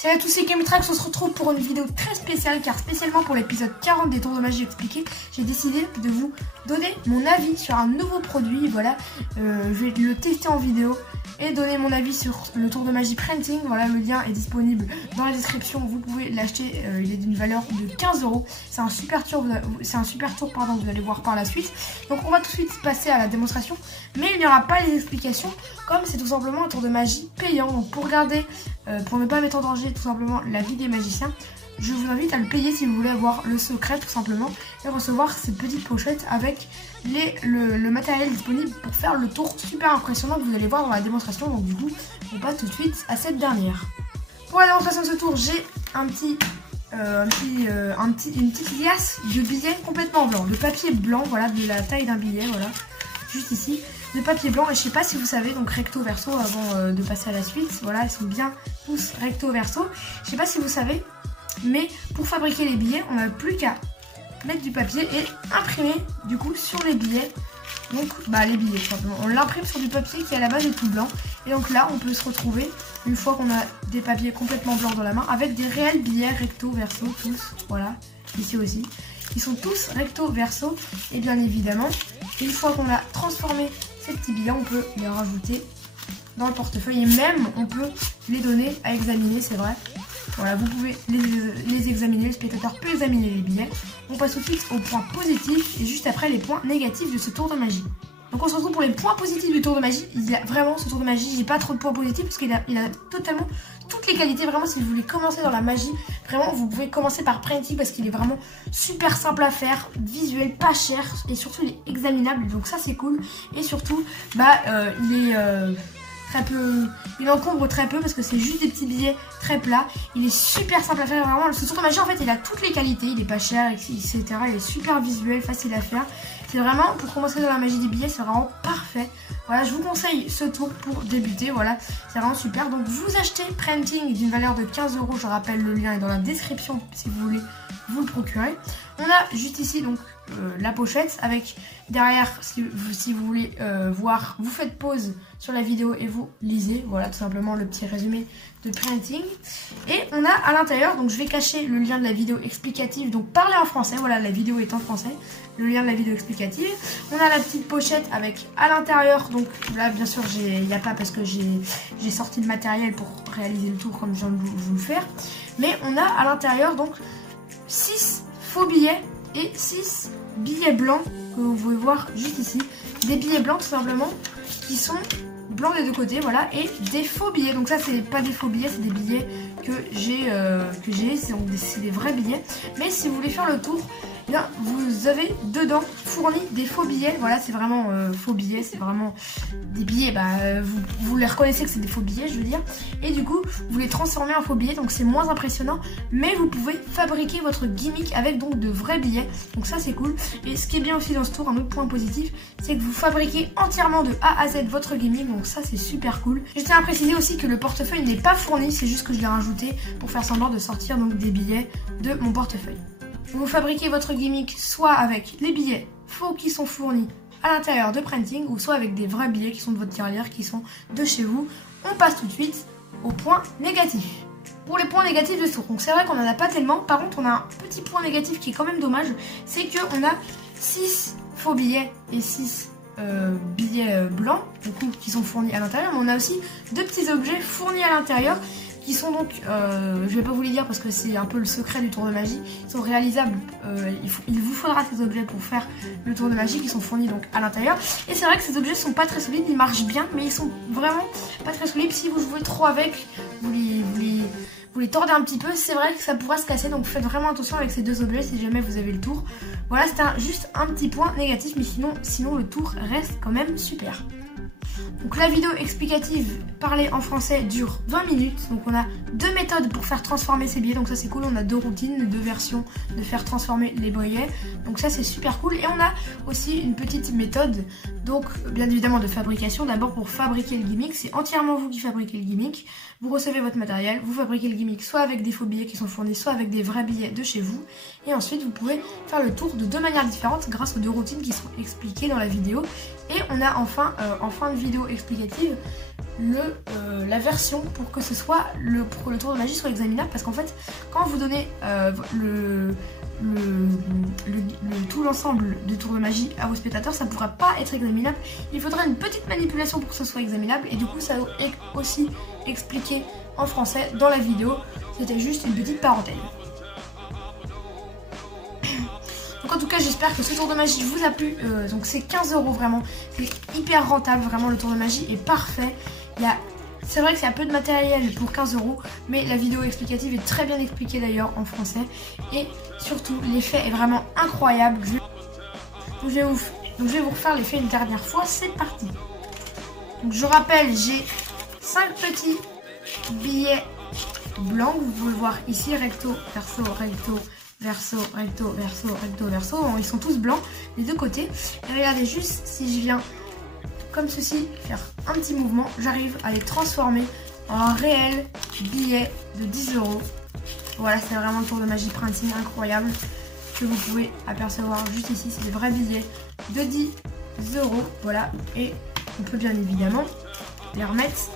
Salut à tous, c'est Kamitrax, on se retrouve pour une vidéo très spéciale car spécialement pour l'épisode 40 des tours de magie expliqués, j'ai décidé de vous donner mon avis sur un nouveau produit. Voilà, je vais le tester en vidéo et donner mon avis sur le tour de magie printing. Voilà, le lien est disponible dans la description, vous pouvez l'acheter, il est d'une valeur de 15 €. C'est un super tour, vous allez voir par la suite. Donc on va tout de suite passer à la démonstration, mais il n'y aura pas les explications comme c'est tout simplement un tour de magie payant. Donc pour regarder, pour ne pas mettre en danger tout simplement la vie des magiciens, je vous invite à le payer si vous voulez avoir le secret tout simplement et recevoir cette petite pochette avec le matériel disponible pour faire le tour super impressionnant que vous allez voir dans la démonstration. Donc du coup on passe tout de suite à cette dernière. Pour la démonstration de ce tour, j'ai une petite liasse de billets complètement blancs, de papier blanc, voilà, de la taille d'un billet, voilà, juste ici, de papier blanc. Et je sais pas si vous savez, donc recto verso avant de passer à la suite, voilà, ils sont bien tous recto verso. Je sais pas si vous savez, mais pour fabriquer les billets, on n'a plus qu'à mettre du papier et imprimer du coup sur les billets. Donc les billets tout simplement, on l'imprime sur du papier qui à la base est tout blanc. Et donc là on peut se retrouver, une fois qu'on a des papiers complètement blancs dans la main, avec des réels billets recto verso tous, voilà, ici aussi. Ils sont tous recto verso et bien évidemment, une fois qu'on a transformé ces petits billets, on peut les rajouter dans le portefeuille et même on peut les donner à examiner, c'est vrai. Voilà, vous pouvez les examiner, le spectateur peut examiner les billets. On passe tout de suite aux points positifs et juste après les points négatifs de ce tour de magie. Donc on se retrouve pour les points positifs du tour de magie. Il y a vraiment ce tour de magie, j'ai pas trop de points positifs parce qu'il a totalement toutes les qualités. Vraiment, si vous voulez commencer dans la magie, vraiment vous pouvez commencer par printing parce qu'il est vraiment super simple à faire, visuel, pas cher et surtout il est examinable, donc ça c'est cool. Et surtout il est très peu, il encombre très peu parce que c'est juste des petits billets très plats. Il est super simple à faire, vraiment. Ce tour de magie en fait il a toutes les qualités, il est pas cher, etc. Il est super visuel, facile à faire. C'est vraiment, pour commencer dans la magie des billets, c'est vraiment parfait. Voilà, je vous conseille ce tour pour débuter, voilà, c'est vraiment super. Donc vous achetez Printing d'une valeur de 15 €, je rappelle le lien est dans la description si vous voulez vous le procurer. On a juste ici donc la pochette avec derrière, si vous voulez voir, vous faites pause sur la vidéo et vous lisez, voilà tout simplement le petit résumé de Printing. Et on a à l'intérieur, donc je vais cacher le lien de la vidéo explicative, donc parlez en français, voilà la vidéo est en français, le lien de la vidéo explicative. On a la petite pochette avec à l'intérieur, donc là bien sûr il n'y a pas parce que j'ai sorti le matériel pour réaliser le tour comme je viens de vous le faire, mais on a à l'intérieur donc 6 faux billets et 6 billets blancs que vous pouvez voir juste ici, des billets blancs tout simplement qui sont blancs des deux côtés, voilà, et des faux billets. Donc ça c'est pas des faux billets, c'est des billets que j'ai c'est des vrais billets. Mais si vous voulez faire le tour, eh bien, vous avez dedans fourni des faux billets. Voilà, c'est vraiment faux billets, c'est vraiment des billets, vous les reconnaissez que c'est des faux billets, je veux dire. Et du coup, vous les transformez en faux billets, donc c'est moins impressionnant. Mais vous pouvez fabriquer votre gimmick avec donc de vrais billets. Donc ça c'est cool. Et ce qui est bien aussi dans ce tour, un autre point positif, c'est que vous fabriquez entièrement de A à Z votre gimmick. Donc ça c'est super cool. Je tiens à préciser aussi que le portefeuille n'est pas fourni, c'est juste que je l'ai rajouté pour faire semblant de sortir donc des billets de mon portefeuille. Vous fabriquez votre gimmick soit avec les billets faux qui sont fournis à l'intérieur de Printing ou soit avec des vrais billets qui sont de votre tirelire, qui sont de chez vous. On passe tout de suite aux points négatifs. Pour les points négatifs de ce tour, donc c'est vrai qu'on n'en a pas tellement, par contre on a un petit point négatif qui est quand même dommage, c'est qu'on a 6 faux billets et 6 billets blancs du coup, qui sont fournis à l'intérieur, mais on a aussi 2 petits objets fournis à l'intérieur qui sont donc, je vais pas vous les dire parce que c'est un peu le secret du tour de magie, ils sont réalisables, il vous faudra ces objets pour faire le tour de magie qui sont fournis donc à l'intérieur. Et c'est vrai que ces objets sont pas très solides, ils marchent bien mais ils sont vraiment pas très solides. Si vous jouez trop avec, vous les tordez un petit peu, c'est vrai que ça pourra se casser, donc faites vraiment attention avec ces 2 objets si jamais vous avez le tour. Voilà, c'était juste un petit point négatif, mais sinon le tour reste quand même super. Donc la vidéo explicative parlée en français dure 20 minutes. Donc on a 2 méthodes pour faire transformer ces billets. Donc ça c'est cool, on a 2 routines, 2 versions de faire transformer les billets. Donc ça c'est super cool. Et on a aussi une petite méthode, donc bien évidemment de fabrication. D'abord pour fabriquer le gimmick, c'est entièrement vous qui fabriquez le gimmick. Vous recevez votre matériel, vous fabriquez le gimmick soit avec des faux billets qui sont fournis, soit avec des vrais billets de chez vous. Et ensuite vous pouvez faire le tour de 2 manières différentes grâce aux 2 routines qui sont expliquées dans la vidéo. Et on a enfin, en fin de vidéo explicative, la version pour que ce soit pour le tour de magie soit examinable, parce qu'en fait quand vous donnez tout l'ensemble du tour de magie à vos spectateurs, ça ne pourra pas être examinable. Il faudra une petite manipulation pour que ce soit examinable, et du coup ça est aussi expliqué en français dans la vidéo. C'était juste une petite parenthèse. Donc en tout cas j'espère que ce tour de magie vous a plu. Donc c'est 15 € vraiment, c'est hyper rentable, vraiment le tour de magie est parfait. C'est vrai que c'est un peu de matériel pour 15 €, mais la vidéo explicative est très bien expliquée d'ailleurs en français. Et surtout, l'effet est vraiment incroyable. Donc je vais vous refaire l'effet une dernière fois, c'est parti. Donc je rappelle, j'ai 5 petits billets blancs, vous pouvez le voir ici, recto, verso, recto, verso, recto, verso, recto, verso. Bon, ils sont tous blancs, les deux côtés. Et regardez juste, si je viens comme ceci, faire un petit mouvement, j'arrive à les transformer en réels billets de 10 €. Voilà, c'est vraiment le tour de magie printing incroyable que vous pouvez apercevoir juste ici. C'est des vrais billets de 10 €. Voilà, et on peut bien évidemment les remettre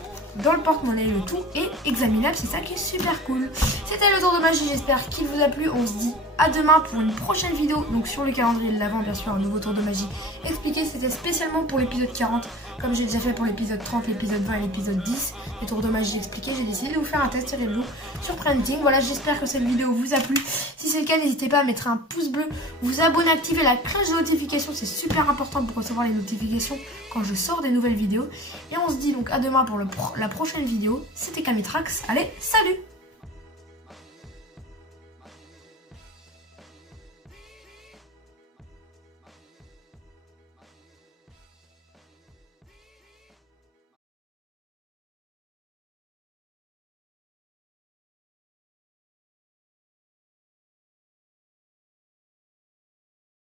dans le porte-monnaie. Le tout est examinable, c'est ça qui est super cool. C'était le tour de magie, j'espère qu'il vous a plu. On se dit à demain pour une prochaine vidéo, donc sur le calendrier de l'avant, bien sûr, un nouveau tour de magie expliqué. C'était spécialement pour l'épisode 40, comme j'ai déjà fait pour l'épisode 30, l'épisode 20 et l'épisode 10. Les tours de magie expliqués, j'ai décidé de vous faire un test review sur printing. Voilà, j'espère que cette vidéo vous a plu. Si c'est le cas, n'hésitez pas à mettre un pouce bleu, vous abonner, activer la cloche de notification, c'est super important pour recevoir les notifications quand je sors des nouvelles vidéos. Et on se dit donc à demain pour la prochaine vidéo. C'était Kamitrax, allez, salut!